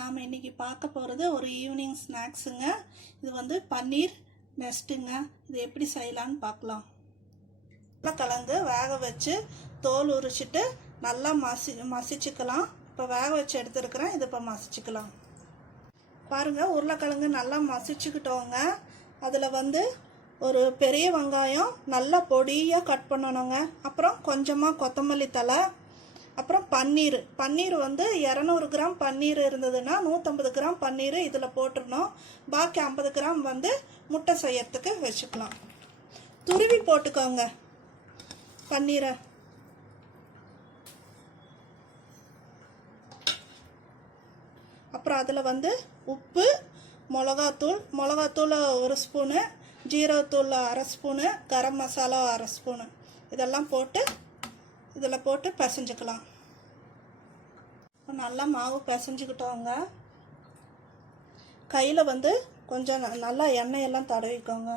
நாம் இன்றைக்கி பார்க்க போகிறது ஒரு ஈவினிங் ஸ்நாக்ஸுங்க. இது வந்து பன்னீர் நெஸ்ட்டுங்க. இது எப்படி செய்யலான்னு பார்க்கலாம். உருளைக்கிழங்கு வேக வச்சு தோல் உரிச்சிட்டு நல்லா மசிச்சுக்கலாம். இப்போ வேக வச்சு எடுத்துருக்கிறேன். இது இப்போ மசிச்சுக்கலாம். பாருங்கள், உருளைக்கிழங்கு நல்லா மசிச்சுக்கிட்டோங்க. அதில் வந்து ஒரு பெரிய வெங்காயம் நல்லா பொடியாக கட் பண்ணணுங்க. அப்புறம் கொஞ்சமாக கொத்தமல்லி தழை, அப்புறம் பன்னீர் வந்து 200 கிராம் பன்னீர் இருந்ததுன்னா 150 கிராம் பன்னீர் இதில் போட்டுடணும். பாக்கி 50 கிராம் வந்து முட்டை செய்யறதுக்கு வச்சுக்கலாம். துருவி போட்டுக்கோங்க பன்னீரை. அப்புறம் அதில் வந்து உப்பு, மிளகாத்தூள் 1 ஸ்பூனு, ஜீரகத்தூள் 1/2 ஸ்பூனு, கரம் மசாலா 1/2 ஸ்பூனு இதெல்லாம் போட்டு இதில் போட்டு பிசைஞ்சுக்கலாம். நல்லா மாவு பிசைஞ்சுக்கிட்டோங்க. கையில் வந்து கொஞ்சம் நல்லா எண்ணெயெல்லாம் தடவிக்கோங்க.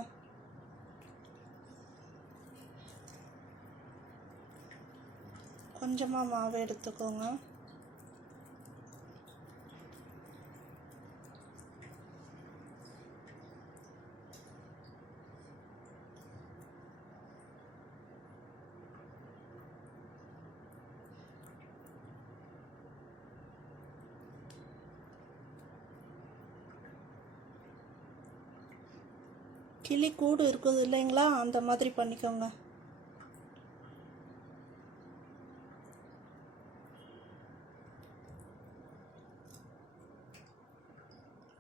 கொஞ்சமாக மாவு எடுத்துக்கோங்க. கிளி கூடு இருக்குது இல்லைங்களா, அந்த மாதிரி பண்ணிக்கோங்க.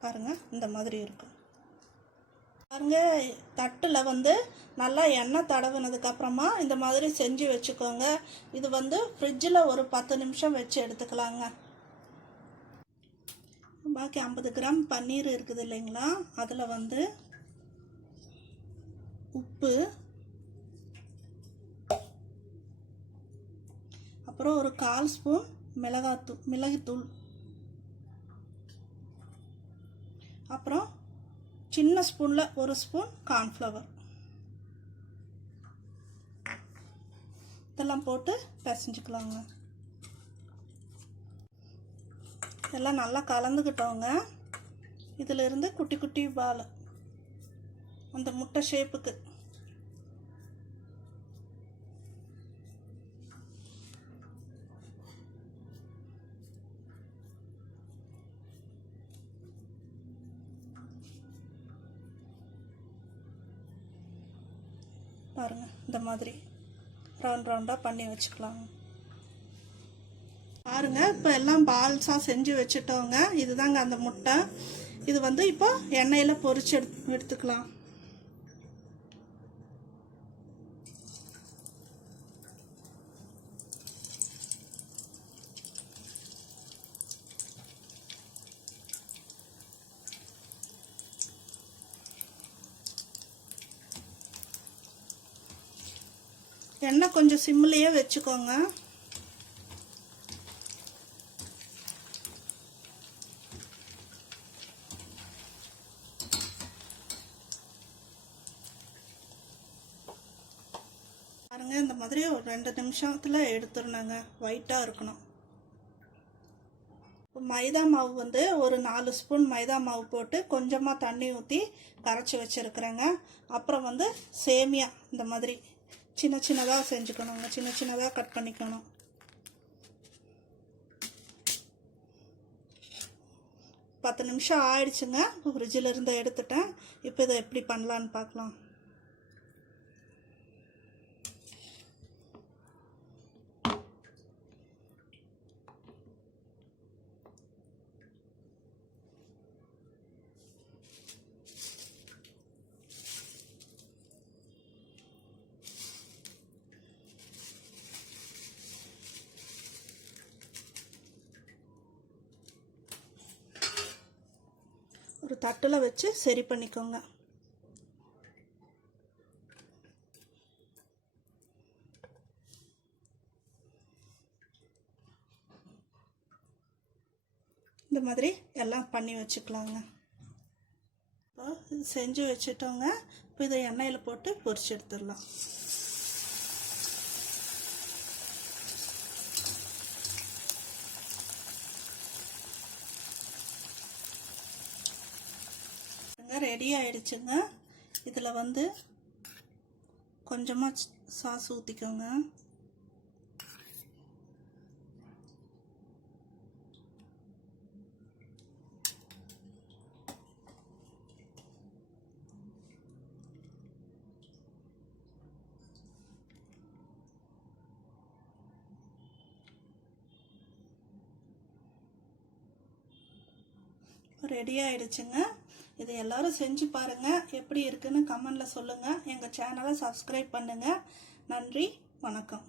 பாருங்க, இந்த மாதிரி இருக்கும். பாருங்க, தட்டில் வந்து நல்லா எண்ணெய் தடவினதுக்கப்புறமா இந்த மாதிரி செஞ்சு வச்சுக்கோங்க. இது வந்து ஃப்ரிட்ஜில் ஒரு 10 நிமிஷம் வச்சு எடுத்துக்கலாங்க. பாக்கி 50 கிராம் பன்னீர் இருக்குது இல்லைங்களா, அதில் வந்து உப்பு, அப்புறம் ஒரு 1/4 ஸ்பூன் மிளகுத்தூள், அப்புறம் சின்ன ஸ்பூனில் 1 ஸ்பூன் கார்ன்ஃப்ளவர் இதெல்லாம் போட்டு பிசைஞ்சுக்கலாங்க. இதெல்லாம் நல்லா கலந்துக்கிட்டோங்க. இதிலிருந்து குட்டி குட்டி பால் அந்த முட்டை ஷேப்புக்கு பாருங்க, இந்த மாதிரி ரவுண்டாக பண்ணி வச்சுக்கலாம். பாருங்க, இப்போ எல்லாம் பால்ஸாக செஞ்சு வச்சுட்டோங்க. இதுதாங்க அந்த முட்டை. இது வந்து இப்போ எண்ணெயில் பொரிச்சு எடுத்துக்கலாம். எண்ணெய் கொஞ்சம் சிம்லேயே வச்சுக்கோங்க. பாருங்க, இந்த மாதிரி ஒரு 2 நிமிஷத்தில் எடுத்துடணுங்க. ஒயிட்டாக இருக்கணும். மைதா மாவு வந்து ஒரு 4 ஸ்பூன் மைதா மாவு போட்டு கொஞ்சமாக தண்ணி ஊற்றி கரைச்சி வச்சுருக்குறேங்க. அப்புறம் வந்து சேமியா இந்த மாதிரி சின்ன சின்னதாக செஞ்சுக்கணுங்க. சின்ன சின்னதாக கட் பண்ணிக்கணும். பத்து நிமிஷம் ஆயிடுச்சுங்க. ஃப்ரிட்ஜில் இருந்து எடுத்துட்டேன். இப்போ இதை எப்படி பண்ணலான்னு பார்க்கலாம். ஒரு தட்டில் வச்சு சரி பண்ணிக்கோங்க. இந்த மாதிரி எல்லாம் பண்ணி வச்சுக்கலாங்க. இப்போ இது செஞ்சு வச்சுட்டோங்க. இப்போ இதை எண்ணெயில் போட்டு பொரிச்சு எடுத்துடலாம். ரெடி ஆயிடுச்சுங்க. இதில் வந்து கொஞ்சமாக சாஸ் ஊற்றிக்கோங்க. ரெடி ஆயிடுச்சுங்க. இதை எல்லாரும் செஞ்சு பாருங்கள். எப்படி இருக்குன்னு கமெண்டில் சொல்லுங்கள். எங்கள் சேனலை சப்ஸ்கிரைப் பண்ணுங்கள். நன்றி, வணக்கம்.